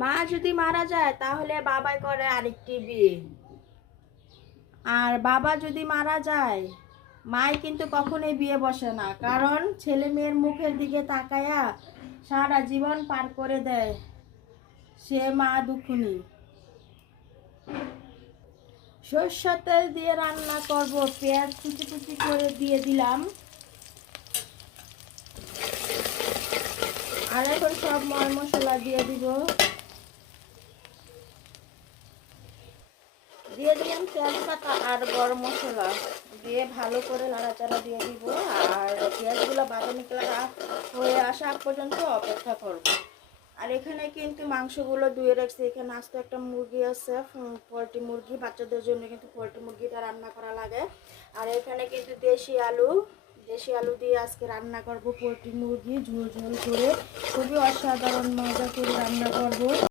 মা যদি মারা যায় তাহলে বাবাই করে আরেকটি বিয়ে, আর বাবা যদি মারা যায় মাই কিন্তু কখনোই বিয়ে বসে না, কারণ ছেলে মেয়ের মুখের দিকে তাকায়া সারা জীবন পার করে দেয়, সে মা দুঃখুনি। সরষের তেল দিয়ে রান্না করব, পেঁয়াজ কুচি কুচি করে দিয়ে দিলাম, আর এখন সব ময় মশলা দিয়ে দিব। দিয়ে দিলাম তেজপাতা আর গরম মশলা দিয়ে ভালো করে নাড়াচাড়া দিয়ে দিব, আর পেঁয়াজগুলো বাদামি কালার হয়ে আসা পর্যন্ত অপেক্ষা করব। আর এখানে কিন্তু মাংসগুলো ধুয়ে রাখছি, এখানে আস্ত একটা মুরগি আছে, পোলট্রি মুরগি, বাচ্চাদের জন্য কিন্তু পোলট্রি মুরগিটা রান্না করা লাগে। আর এখানে কিন্তু দেশি আলু দিয়ে আজকে রান্না করব পোলট্রি মুরগি, ঝোল ঝোল করে, খুবই অসাধারণ মজা করে রান্না করব।